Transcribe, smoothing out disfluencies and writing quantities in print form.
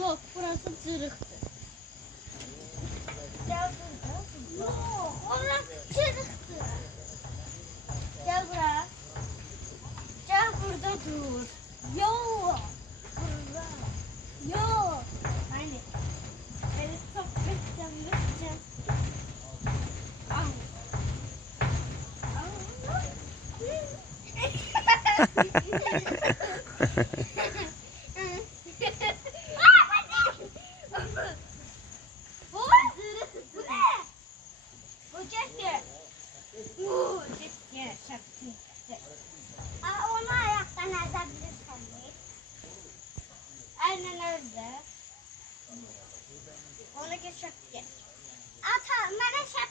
Yok, burası cırıktır. Gel burada. Yok, orası cırıktır. Gel buraya. Gel burada dur. Yok. Burada. Yok. Hani. Beni çok beklemiştim. Al. Onu ayaktan edebilirsen. Aynen öyle. Onu geçip geç. Ata, bana şapka